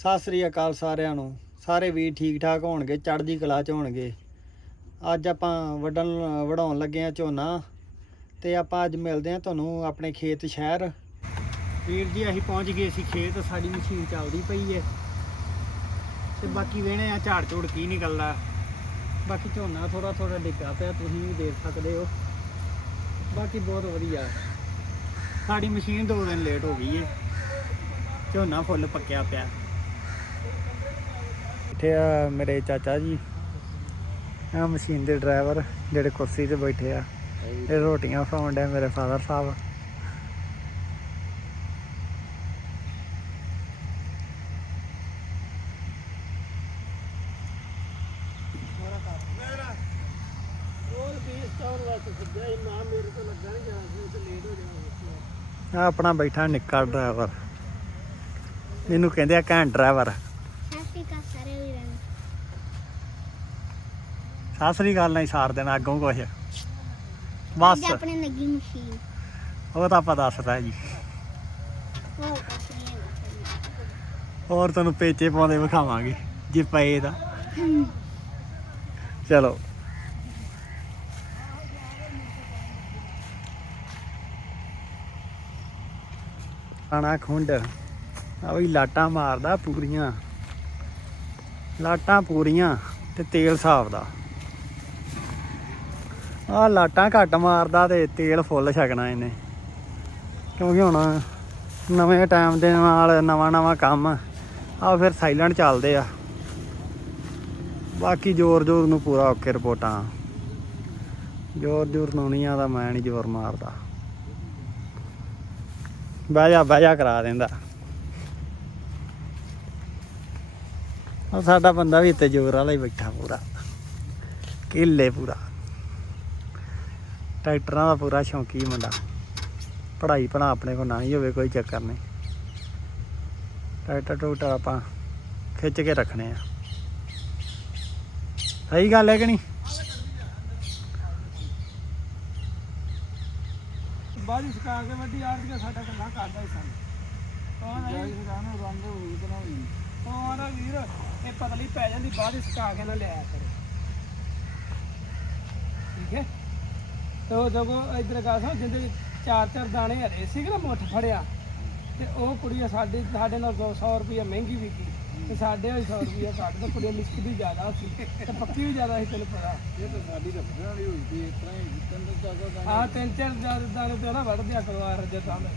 ਸਤਿ ਸ੍ਰੀ ਅਕਾਲ ਸਾਰਿਆਂ ਨੂੰ। ਸਾਰੇ ਵੀਰ ਠੀਕ ਠਾਕ ਹੋਣਗੇ, ਚੜ੍ਹਦੀ ਕਲਾ ਚ ਹੋਣਗੇ। ਅੱਜ ਆਪਾਂ ਵੱਢਣ ਵਢਾਉਣ ਲੱਗੇ ਆ ਝੋਨਾ ਤੇ ਆਪਾਂ ਅੱਜ ਮਿਲਦੇ ਆ ਤੁਹਾਨੂੰ ਆਪਣੇ ਖੇਤ ਸ਼ਹਿਰ। ਵੀਰ ਜੀ, ਅਸੀਂ ਪਹੁੰਚ ਗਏ ਸੀ ਖੇਤ, ਸਾਡੀ ਮਸ਼ੀਨ ਚੱਲਦੀ ਪਈ ਹੈ। ਤੇ ਬਾਕੀ ਵੇਣੇ ਆ, ਝਾੜ ਝੂੜ ਕੀ ਨਿਕਲਦਾ। ਬਾਕੀ ਝੋਨਾ ਥੋੜਾ ਥੋੜਾ ਡਿੱਗਾ ਪਿਆ, ਤੁਸੀਂ ਵੀ ਦੇਖ ਸਕਦੇ ਹੋ। ਬਾਕੀ ਬਹੁਤ ਵਧੀਆ। ਸਾਡੀ ਮਸ਼ੀਨ ਦੋ ਦਿਨ ਲੇਟ ਹੋ ਗਈ ਹੈ। ਝੋਨਾ ਫੁੱਲ ਪੱਕਿਆ ਪਿਆ। ਬੈਠੇ ਆ ਮੇਰੇ ਚਾਚਾ ਜੀ। ਆ ਮਸ਼ੀਨ ਦੇ ਡਰਾਈਵਰ ਜਿਹੜੇ ਕੁਰਸੀ ਤੇ ਬੈਠੇ ਆ। ਇਹ ਰੋਟੀਆਂ ਖਾਣ ਡੇ ਮੇਰੇ ਫਾਦਰ ਸਾਹਿਬ। ਆ ਆਪਣਾ ਬੈਠਾ ਨਿੱਕਾ ਡਰਾਈਵਰ। ਮੈਨੂੰ ਕਹਿੰਦੇ ਆ ਘੈਂਟ ਡਰਾਈਵਰ ਸਤਿ ਸ਼੍ਰੀ ਅਕਾਲ ਸਾਰੇ ਵੀਰਾਂ ਨੂੰ ਸਤਿ ਸ੍ਰੀ ਅਕਾਲ ਨਹੀਂ ਸਾਰ ਦੇਣਾ ਅੱਗੋਂ ਕੁਛ। ਬਸ। ਅੱਜ ਆਪਣੇ ਲੱਗੀ ਮਸ਼ੀਨ। ਉਹ ਤਾਂ ਆਪਾਂ ਦੱਸਦਾ ਜੀ। ਹੋਰ ਤੁਹਾਨੂੰ ਪੇਚੇ ਪਾਉਂਦੇ ਵਿਖਾਵਾਂਗੇ ਜੇ ਪਏ ਤਾਂ। ਚਲੋ। ਆਣਾ ਖੁੰਡ। ਆ ਵੀ ਲਾਟਾਂ ਮਾਰਦਾ ਪੂਰੀਆਂ। ਲਾਟਾਂ ਪੂਰੀਆਂ ਤੇ ਤੇਲ ਹਿਸਾਬ ਦਾ। ਆ ਲਾਟਾਂ ਘੱਟ ਮਾਰਦਾ ਤੇ ਤੇਲ ਫੁੱਲ ਛਕਣਾ ਇਹਨੇ। ਕਿਉਂਕਿ ਹੁਣ ਨਵੇਂ ਟਾਈਮ ਦੇ ਨਾਲ ਨਵਾਂ ਨਵਾਂ ਕੰਮ ਆ ਫਿਰ ਸਾਇਲੈਂਟ ਚੱਲਦੇ ਆ। ਬਾਕੀ ਜ਼ੋਰ ਜ਼ੋਰ ਨੂੰ ਪੂਰਾ ਓਕੇ ਰਿਪੋਰਟਾਂ। ਜ਼ੋਰ ਜ਼ੋਰ ਨੂੰ ਨਹੀਂ ਆਦਾ, ਮੈਂ ਨਹੀਂ ਜ਼ੋਰ ਮਾਰਦਾ। ਬਹਿ ਜਾ ਬਹਿ ਜਾ ਕਰਾ ਦਿੰਦਾ। ਸਾਡਾ ਬੰਦਾ ਵੀ ਇੱਥੇ ਜ਼ੋਰ ਵਾਲਾ ਹੀ ਬੈਠਾ ਪੂਰਾ। ਕਿੱਲੇ ਪੂਰਾ। ਟਰੈਕਟਰਾਂ ਦਾ ਪੂਰਾ ਸ਼ੌਂਕੀ ਮੁੰਡਾ। ਪੜ੍ਹਾਈ ਪੜਾ ਆਪਣੇ ਕੋਲ ਨਾ ਹੀ ਹੋਵੇ ਕੋਈ ਚੱਕਰ ਨਹੀਂ। ਟਰੈਕਟਰ ਟੂਟਰ ਆਪਾਂ ਖਿੱਚ ਕੇ ਰੱਖਣੇ ਆ। ਸਹੀ ਗੱਲ ਹੈ ਕਿ ਨਹੀਂ? ਬਾਰਿਸ਼ ਕਾ ਕੇ ਵੱਡੀ ਆੜ ਕੇ ਸਾਡਾ ਕੱਲਾ ਕਰਦਾ ਹੀ ਸਾਨੂੰ। ਕੌਣ ਹੈ? ਜੀ ਸਾਨੂੰ ਰੰਗ ਹੋਈ? ਕੌਣ ਆ ਵੀਰ? ਇਹ ਪਤਲੀ ਪੈ ਜਾਂਦੀ ਬਾਰਿਸ਼ ਕਾ ਕੇ ਨਾ ਲਿਆ ਕਰੇ। ਠੀਕ ਹੈ? ਤੋ ਜਦੋਂ ਇਧਰ ਗਾ ਸਾ ਜਿੰਦੇ ਵਿੱਚ ਚਾਰ ਚਾਰ ਦਾਣੇ ਹਰੇ ਸੀਗੇ ਨਾ ਮੁੱਠ ਫੜਿਆ। ਤੇ ਉਹ ਕੁੜੀ ਸਾਡੇ ਸਾਡੇ ਨਾਲ 200 ਰੁਪਏ ਮਹਿੰਗੀ ਵਿਕੀ। ਤੇ ਸਾਡੇ ਹੋਈ 100 ਰੁਪਏ ਘੱਟ ਤੇ ਕੁੜੀ ਲਿਖਦੀ ਜ਼ਿਆਦਾ ਸੀ। ਤੇ ਪੱਕੀ ਵੀ ਜ਼ਿਆਦਾ ਸੀ ਤੈਨੂੰ ਪਤਾ। ਇਹ ਤਾਂ ਸਾਡੀ ਰੱਖਣ ਵਾਲੀ ਹੋਈ ਸੀ ਇਸ ਤਰ੍ਹਾਂ ਹੀ ਤਿੰਨ ਤੋਂ ਚਾਰ ਦਾ ਆ ਤਿੰਨ ਚਾਰ ਦਾਣੇ ਤੇ ਨਾ ਵੱਢ ਦਿਆ ਕਰੋ ਆ ਰਜੇ ਤਾਂ ਮੈਂ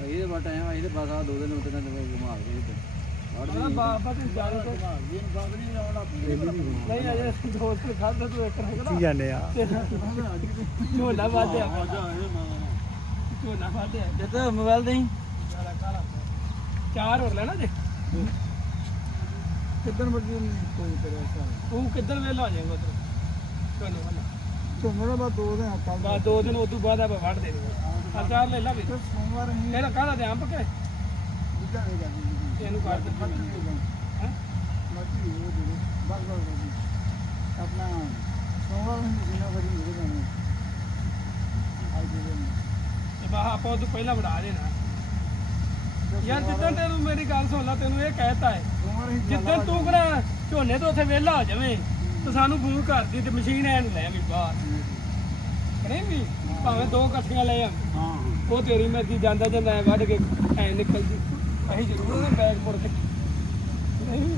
ਇਹ ਦੇ ਬਟ ਆਇਆ ਇਹਦੇ ਬਸ ਆ ਦੋ ਦਿਨ ਉੱਤੇ ਨਾ ਘੁਮਾ ਕੇ ਤੇ ਹਾਂ ਬਾਬਾ ਤੂੰ ਜਾਣ ਤੇ ਇਹ ਬੰਦ ਨਹੀਂ ਆਉਣਾ ਨਹੀਂ ਅਜੇ ਦੋਸਤ ਖਾਦਾ ਤੂੰ ਇੱਕ ਰਹਿ ਕੀ ਜਾਂਦੇ ਆ ਝੋਲਾ ਵਾਦਿਆ ਝੋਲਾ ਵਾਦਿਆ ਜਿੱਤੇ ਮੋਬਾਈਲ ਦੇਈ ਚਾਰ ਹੋਰ ਲੈਣਾ ਜੇ ਕਿੱਦਣ ਮਰਜ਼ੀ ਕੋਈ ਕਰੇ ਤੂੰ ਕਿੱਧਰ ਵੇਲਾ ਹੋ ਜਾਏਗਾ ਉਧਰ ਝੋਨੇ ਵਾਲਾ ਝੋਨੇ ਦਾ? ਦੋ ਦਿਨ ਕੱਲ ਬਾ ਦੋ ਦਿਨ ਉਦੋਂ ਬਾਅਦ ਆਪਾਂ ਵੱਢ ਦੇ ਆ ਚਾਰ ਲੈ ਲਾ ਵੀ ਸੋਮਵਾਰ ਹੀ ਇਹਦਾ ਕਾਹਦਾ ਤੇ ਅੰਬ ਕੇ ਦਿੱਤਾ ਹੈ ਇਹਨੂੰ ਕਰ ਦੇ ਹੈਂ? ਮੱਛੀ ਉਹ ਜਿਹੜੇ ਬਸ ਬਸ ਬਸ ਆਪਣਾ ਸੋਮਵਾਰ ਨੂੰ ਜਿੰਨਾ ਜਾਣੇ। ਆਈ ਦੇ ਤੇ ਬਾ ਆਪਾਂ ਉਦੋਂ ਪਹਿਲਾਂ ਵੜਾ ਦੇਣਾ। ਯਾਰ ਜਿੱਦਣ ਤੈਨੂੰ ਮੇਰੀ ਗੱਲ ਸੁਣ ਲਾ ਤੈਨੂੰ ਇਹ ਕਹਿਤਾ ਹੈ ਸੋਮਵਾਰ ਹੀ ਜਿੱਦਣ ਤੂੰ ਕਿਹੜਾ ਝੋਨੇ ਤੋਂ ਉੱਥੇ ਵਿਹਲਾ ਹੋ ਜਾਵੇਂ ਤੇ ਸਾਨੂੰ ਫੋਨ ਕਰਦੀ ਤੇ ਮਸ਼ੀਨ ਐਨ ਲੈ ਆਵੀਂ ਬਾਹਰ। ਨਹੀਂ ਵੀ ਭਾਵੇਂ ਦੋ ਇਕੱਠੀਆਂ ਲੈ ਆ ਹਾਂ ਉਹ ਤੇਰੀ ਮਰਜ਼ੀ ਜਾਂਦਾ ਜਾਂਦਾ ਐ ਵੱਢ ਕੇ ਐ ਨਿਕਲਦੀ। ਅਸੀਂ ਜ਼ਰੂਰ ਉਹਨੇ ਬੈਗ ਮੁੜ ਕੇ ਨਹੀਂ।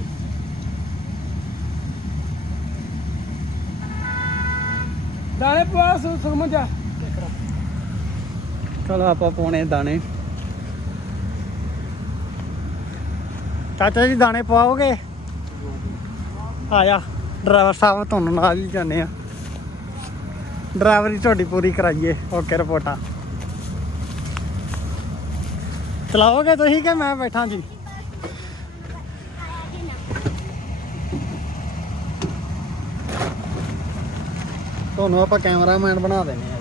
ਦਾਣੇ ਪਵਾ ਸੁਰਮਨ ਜਾ। ਚਲੋ ਆਪਾਂ ਪਾਉਣੇ ਦਾਣੇ। ਚਾਚਾ ਜੀ, ਦਾਣੇ ਪਵਾਓਗੇ? ਆਇਆ, ਡਰਾਈਵਰ ਸਾਹਿਬ, ਤੁਹਾਨੂੰ ਨਾਲ ਹੀ ਜਾਂਦੇ ਆ ਡਰਾਈਵਰੀ ਤੁਹਾਡੀ ਪੂਰੀ ਕਰਾਈਏ, ਓਕੇ, ਰਿਪੋਰਟਾਂ। ਚਲਾਓਗੇ ਤੁਸੀਂ ਕਿ ਮੈਂ ਬੈਠਾ ਜੀ? ਤੁਹਾਨੂੰ ਆਪਾਂ ਕੈਮਰਾਮੈਨ ਬਣਾ ਦੇਣੇ ਆ।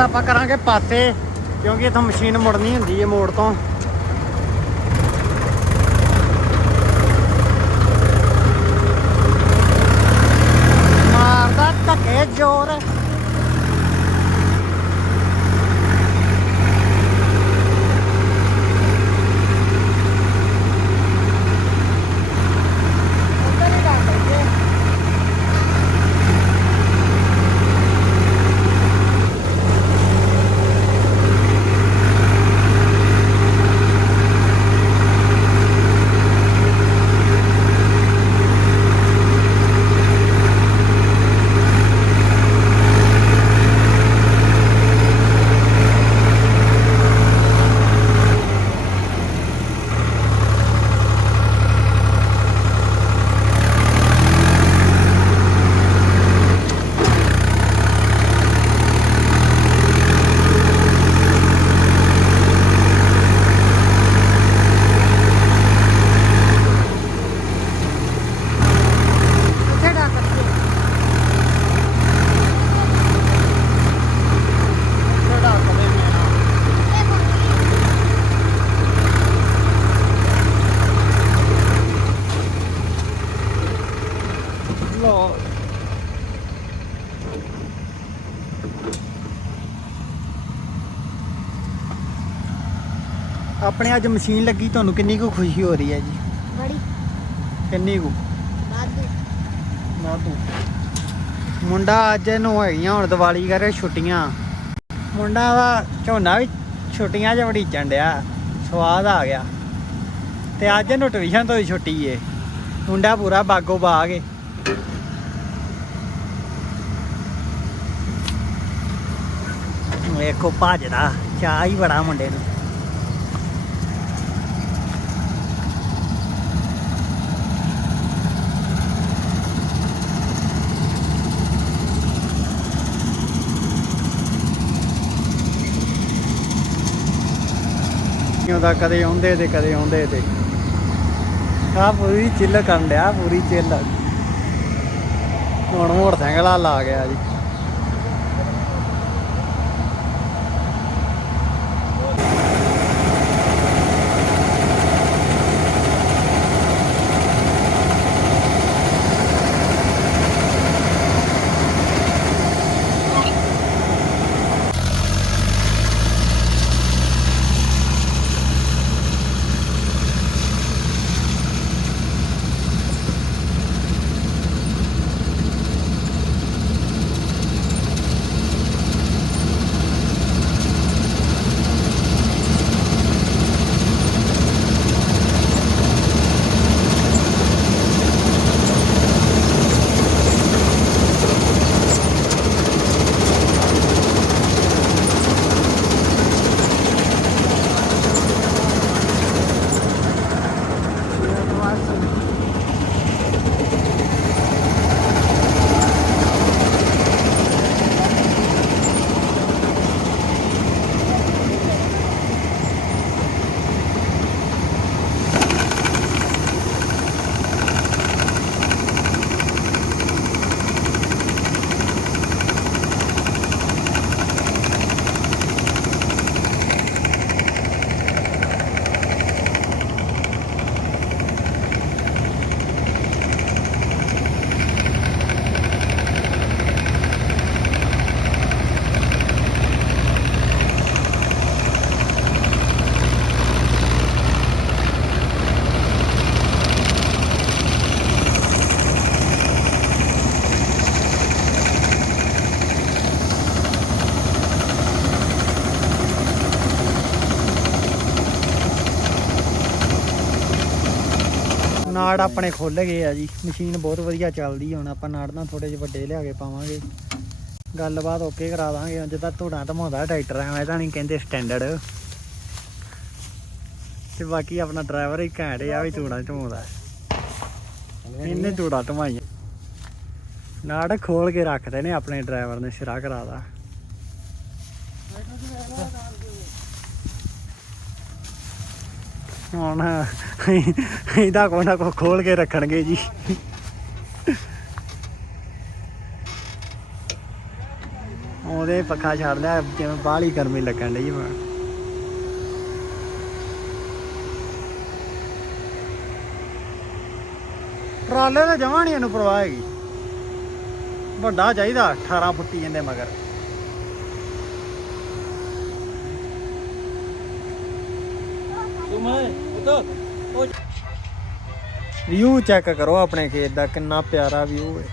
ਆਪਾਂ ਕਰਾਂਗੇ ਪਾਸੇ ਕਿਉਂਕਿ ਇਥੋਂ ਮਸ਼ੀਨ ਮੁੜਨੀ ਹੁੰਦੀ ਹੈ ਮੋੜ ਤੋਂ ਮਾਰਦਾ ਧੱਕੇ ਜ਼ੋਰ ਉੱਧਰ ਹੀ ਰੱਖ ਦਈਏ। ਇੱਥੇ ਡੱਕ ਦਈਏ। ਇੱਥੇ ਡੱਕ ਦਿੰਦੇ ਆ। ਲਓ ਆਪਣੇ ਅੱਜ ਮਸ਼ੀਨ ਲੱਗੀ ਤੁਹਾਨੂੰ ਕਿੰਨੀ ਕੁ ਖੁਸ਼ੀ ਹੋ ਰਹੀ ਹੈ ਜੀ? ਬੜੀ। ਕਿੰਨੀ ਕੁ? ਵਾਧੂ। ਨਾ ਤੂੰ ਮੁੰਡਾ ਅੱਜ ਨੂੰ ਹੈਗੀਆਂ ਹੁਣ ਦੀਵਾਲੀ ਕਰੇ ਛੁੱਟੀਆਂ। ਮੁੰਡਾ ਦਾ ਝੋਨਾ ਵੀ ਛੁੱਟੀਆਂ 'ਚ ਵੜੀਚਣ ਡਿਆ। ਸਵਾਦ ਆ ਗਿਆ। ਤੇ ਅੱਜ ਇਹਨੂੰ ਟਿਊਸ਼ਨ ਤੋਂ ਹੀ ਛੁੱਟੀ ਏ। ਮੁੰਡਾ ਪੂਰਾ ਬਾਗੋ ਬਾਗ ਏ। ਵੇਖੋ ਭੱਜਦਾ ਚਾਹ ਹੀ ਬੜਾ ਮੁੰਡੇ ਨੂੰ। ਉਹਦਾ ਕਦੇ ਆਉਂਦੇ ਤੇ ਕਦੇ ਆਉਂਦੇ ਤੇ। ਆ ਪੂਰੀ ਚਿੱਲ ਕਰਨ ਡਿਆ, ਪੂਰੀ ਚਿੱਲ ਹੁਣ ਮੋਟਰਸਾਈਕਲ ਆ ਲਾ ਗਿਆ ਜੀ। ਨਾੜ ਆਪਣੇ ਖੁੱਲ ਗਏ ਆ ਜੀ। ਮਸ਼ੀਨ ਬਹੁਤ ਵਧੀਆ ਚੱਲਦੀ ਹੁਣ, ਆਪਾਂ ਨਾੜ ਨਾਲ ਥੋੜੇ ਜਿਹੇ ਵੱਡੇ ਲਿਆ ਕੇ ਪਾਵਾਂਗੇ। ਗੱਲਬਾਤ ਓਕੇ ਕਰਾ ਦਾਂਗੇ ਜਿੱਦਾਂ ਧੂੜਾਂ ਧਮਾਉਂਦਾ ਟਰੈਕਟਰ, ਐਵੇਂ ਤਾਂ ਨਹੀਂ ਕਹਿੰਦੇ ਸਟੈਂਡਰਡ ਤੇ ਬਾਕੀ ਆਪਣਾ ਡਰਾਈਵਰ ਹੀ ਘੈਂਟ ਆ ਵੀ ਧੂੜਾਂ ਧਮਾਉਂਦਾ। ਇਹਨੇ ਧੂੜਾਂ ਧਮਾਈਆਂ। ਨਾੜ ਖੋਲ ਕੇ ਰੱਖਦੇ ਨੇ ਆਪਣੇ ਡਰਾਈਵਰ ਨੇ, ਸਿਰਾ ਕਰਾਦਾ ਹੁਣ ਇਹਦਾ ਕੋਈ ਨਾ ਕੋਈ ਖੋਲ ਕੇ ਰੱਖਣਗੇ ਜੀ। ਉਹਦੇ ਪੱਖਾ ਛੱਡ ਲਿਆ, ਜਿਵੇਂ ਬਾਹਲੀ ਗਰਮੀ ਲੱਗਣ ਡਈ ਵਾ ਟਰਾਲੇ ਦਾ ਜਮਾਂ ਨਹੀਂ ਇਹਨੂੰ ਪਰਵਾਹ ਹੈਗੀ। ਵੱਡਾ ਚਾਹੀਦਾ 18 ਫੁੱਟੀ ਜਾਂਦੇ ਮਗਰ ਤੁਮੇ ਉਤੋ ਉਹ ਵਿਊ ਚੈੱਕ ਕਰੋ ਆਪਣੇ ਖੇਤ ਦਾ ਕਿੰਨਾ ਪਿਆਰਾ ਵਿਊ ਹੈ।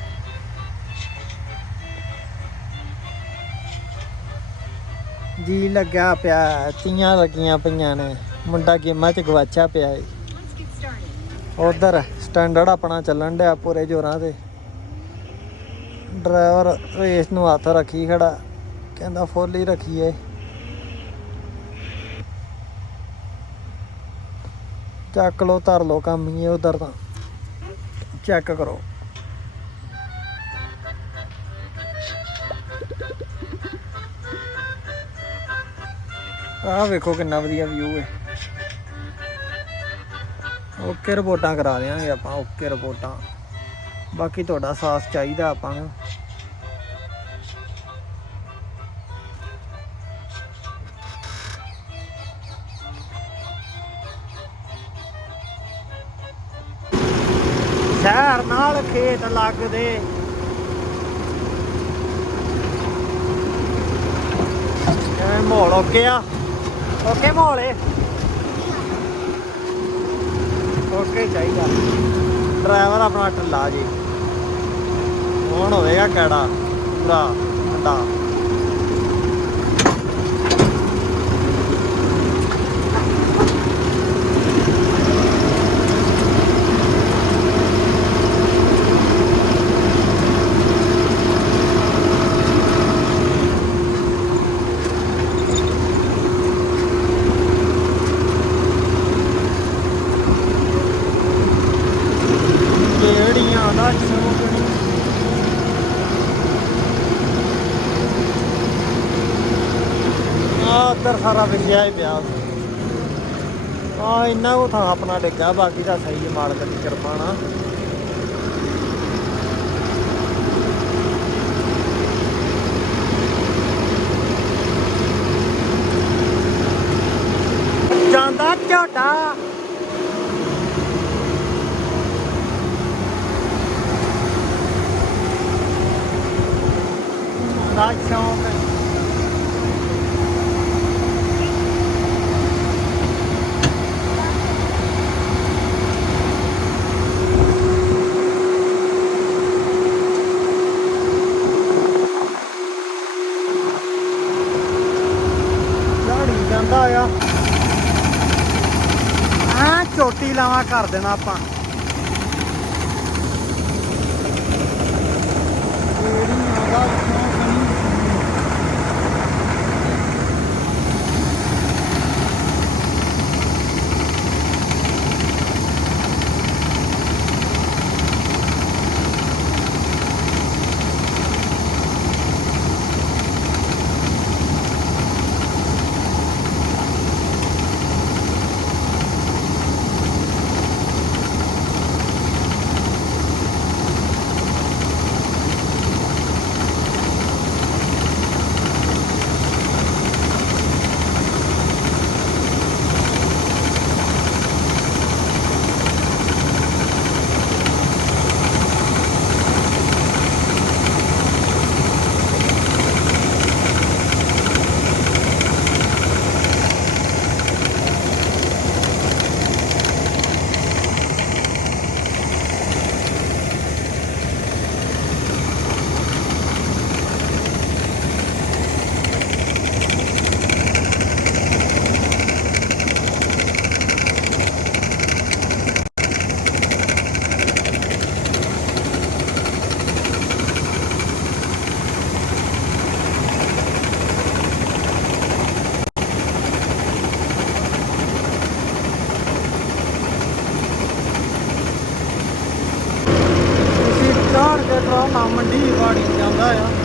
ਜੀ ਲੱਗਾ ਪਿਆ, ਤੀਆਂ ਲੱਗੀਆਂ ਪਈਆਂ ਨੇ। ਮੁੰਡਾ ਗੇਮਾਂ 'ਚ ਗਵਾਚਿਆ ਪਿਆ ਏ। ਉਧਰ ਸਟੈਂਡਰਡ ਆਪਣਾ ਚੱਲਣ ਡਿਆ ਪੂਰੇ ਜ਼ੋਰਾਂ ਤੇ। ਡਰਾਈਵਰ ਰੇਸ ਨੂੰ ਹੱਥ ਰੱਖੀ ਖੜਾ, ਕਹਿੰਦਾ ਫੁੱਲ ਹੀ ਰੱਖੀਏ। ਚੱਕ ਲੋ ਧਰ ਲੋ ਕੰਮ ਹੀ ਉਧਰ ਤਾਂ। ਚੈੱਕ ਕਰੋ। ਆਹ ਵੇਖੋ ਕਿੰਨਾ ਵਧੀਆ ਵਿਊ ਹੈ। ਓਕੇ ਰਿਪੋਰਟਾਂ ਕਰਾ ਦਿਆਂਗੇ ਆਪਾਂ, ਓਕੇ ਰਿਪੋਰਟਾਂ। ਬਾਕੀ ਤੁਹਾਡਾ ਸਾਥ ਚਾਹੀਦਾ ਆਪਾਂ ਨੂੰ। ਸ਼ਹਿਰ ਨਾਲ ਖੇਤ ਲੱਗਦੇ। ਕਿਵੇਂ ਮਾਹੌਲ? ਓਕੇ ਆ? ਓਕੇ ਮਾਹੌਲ ਏ? ਓਕੇ ਚਾਹੀਦਾ। ਡਰਾਈਵਰ ਆਪਣਾ ਢਿੱਲਾ ਜੀ। ਹੁਣ ਹੋਵੇਗਾ ਕਿਹੜਾ? ਪੂਰਾ ਠੰਡਾ ਜਿਹੜੀਆਂ ਦਾ ਸ਼ੌਕ ਆ ਉੱਧਰ ਸਾਰਾ ਵਿਖਿਆ ਹੀ ਪਿਆ। ਆ ਇੰਨਾ ਕੋ ਥਾਂ ਆਪਣਾ ਡਿੱਗਾ, ਬਾਕੀ ਤਾਂ ਸਹੀ ਹੈ ਮਾਲਕ ਦੀ ਕਿਰਪਾ ਨਾਲ। ਜਾਂਦਾ ਝੋਟਾ। ਦਾ ਸ਼ੌਂਕ ordenapang ਚਾਰ ਕੇ ਮੰਡੀ ਵਾੜੀ ਜਾਂਦਾ ਆ।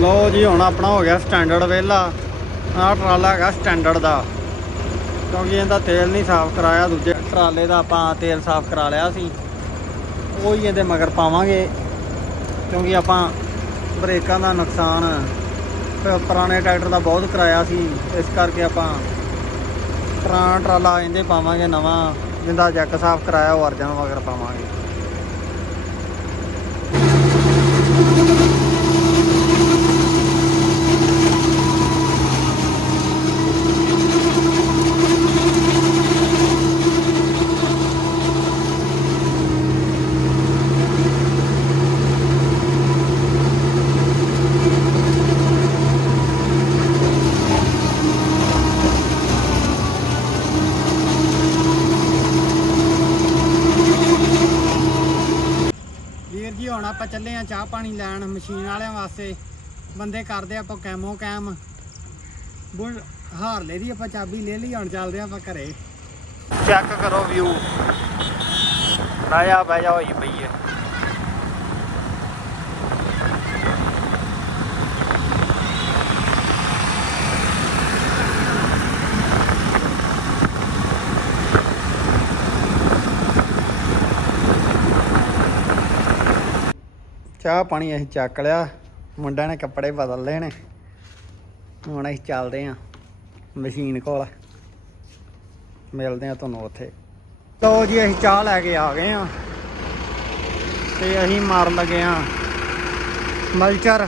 ਲਓ ਜੀ, ਹੁਣ ਆਪਣਾ ਹੋ ਗਿਆ ਸਟੈਂਡਰਡ ਵੇਲਾ ਆਹ ਟਰਾਲਾ ਹੈਗਾ ਸਟੈਂਡਰਡ ਦਾ। ਕਿਉਂਕਿ ਇਹਦਾ ਤੇਲ ਨਹੀਂ ਸਾਫ਼ ਕਰਾਇਆ, ਦੂਜੇ ਟਰਾਲੇ ਦਾ ਆਪਾਂ ਤੇਲ ਸਾਫ਼ ਕਰਾ ਲਿਆ ਸੀ। ਉਹ ਹੀ ਇਹਦੇ ਮਗਰ ਪਾਵਾਂਗੇ। ਕਿਉਂਕਿ ਆਪਾਂ ਬ੍ਰੇਕਾਂ ਦਾ ਨੁਕਸਾਨ ਪੁਰਾਣੇ ਟਰੈਕਟਰ ਦਾ ਬਹੁਤ ਕਰਾਇਆ ਸੀ। ਇਸ ਕਰਕੇ ਆਪਾਂ ਪੁਰਾਣਾ ਟਰਾਲਾ ਇਹਦੇ ਪਾਵਾਂਗੇ, ਨਵਾਂ, ਜਿੰਦਾ ਜੱਕ ਸਾਫ਼ ਕਰਾਇਆ ਉਹ ਅਰਜਨ ਮਗਰ ਪਾਵਾਂਗੇ ਵੀਰ ਜੀ ਹੁਣ ਆਪਾਂ ਚੱਲੇ ਆ ਚਾਹ ਪਾਣੀ ਲੈਣ ਮਸ਼ੀਨ ਵਾਲਿਆਂ ਵਾਸਤੇ। ਬੰਦੇ ਕਰਦੇ ਆਪਾਂ ਕੈਮੋ ਕੈਮ। ਬੁਲ ਹਾਰਲੇ ਦੀ ਆਪਾਂ, ਚਾਬੀ ਲੈ ਲਈ, ਹੁਣ ਚੱਲਦੇ ਆ ਆਪਾਂ ਘਰੇ। ਚੈੱਕ ਕਰੋ ਵਿਊ ਰਾਇਆ ਬਹਿ ਹੋਈ ਪਈ ਹੈ। ਚਾਹ ਪਾਣੀ ਅਸੀਂ ਚੱਕ ਲਿਆ। ਮੁੰਡਿਆਂ ਨੇ ਕੱਪੜੇ ਬਦਲ ਲਏ ਨੇ। ਹੁਣ ਅਸੀਂ ਚੱਲਦੇ ਆਂ ਮਸ਼ੀਨ ਕੋਲ। ਮਿਲਦੇ ਆ ਤੁਹਾਨੂੰ ਉੱਥੇ। ਲਓ ਜੀ, ਅਸੀਂ ਚਾਹ ਲੈ ਕੇ ਆ ਗਏ ਆ ਤੇ ਅਸੀਂ ਮਾਰਨ ਲੱਗੇ ਆ ਮਲਚਰ।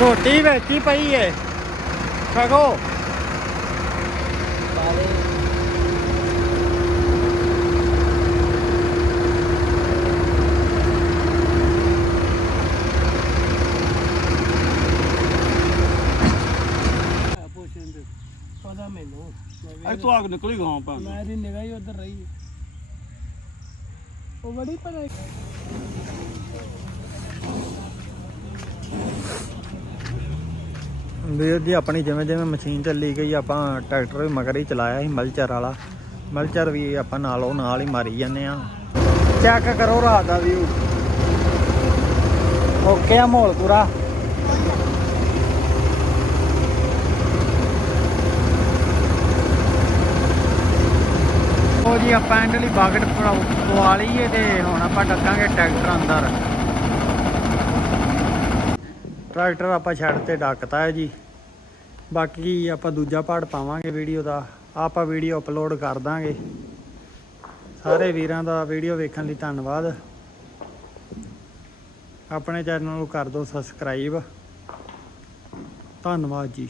ਰੋਟੀ ਵਿੱਚ ਹੀ ਪਈ ਏ। ਛਕੋ ਪਤਾ ਮੈਨੂੰ ਅੱਜ ਤੋਂ ਆਗ ਨਿਕਲੀ ਗਾਂ ਪਾ ਮੇਰੀ ਨਿਗਾਹ ਹੀ ਉਧਰ ਰਹੀ। ਉਹ ਬੜੀ ਪਰ ਵੀਰ ਜੀ, ਆਪਣੀ ਜਿਵੇਂ ਜਿਵੇਂ ਮਸ਼ੀਨ ਚੱਲੀ ਗਈ, ਆਪਾਂ ਟਰੈਕਟਰ ਵੀ ਮਗਰ ਹੀ ਚਲਾਇਆ ਸੀ, ਮਲਚਰ ਵਾਲਾ। ਮਲਚਰ ਵੀ ਆਪਾਂ ਨਾਲੋਂ ਨਾਲ ਹੀ ਮਾਰੀ ਜਾਂਦੇ ਆ ਚੈੱਕ ਕਰੋ ਰਾਤ ਦਾ ਵਿਊ ਓਕੇ ਆ ਮਾਹੌਲ ਪੂਰਾ? ਉਹ ਜੀ, ਆਪਾਂ ਐਂਡਲੀ ਬਾਗਟ ਪਵਾ ਲਈਏ ਤੇ ਹੁਣ ਆਪਾਂ ਡੱਕਾਂਗੇ ਟਰੈਕਟਰ ਅੰਦਰ। ਟਰੈਕਟਰ ਆਪਾਂ ਛੱਡ ਤੇ ਡੱਕਤਾ ਹੈ ਜੀ। ਬਾਕੀ ਆਪਾਂ ਦੂਜਾ ਪਾਰਟ ਪਾਵਾਂਗੇ ਵੀਡੀਓ ਦਾ। ਆਪਾਂ ਵੀਡੀਓ ਅਪਲੋਡ ਕਰ ਦਾਂਗੇ। ਸਾਰੇ ਵੀਰਾਂ ਦਾ ਵੀਡੀਓ ਵੇਖਣ ਲਈ ਧੰਨਵਾਦ। ਆਪਣੇ ਚੈਨਲ ਨੂੰ ਕਰ ਦਿਓ ਸਬਸਕ੍ਰਾਈਬ ਧੰਨਵਾਦ ਜੀ।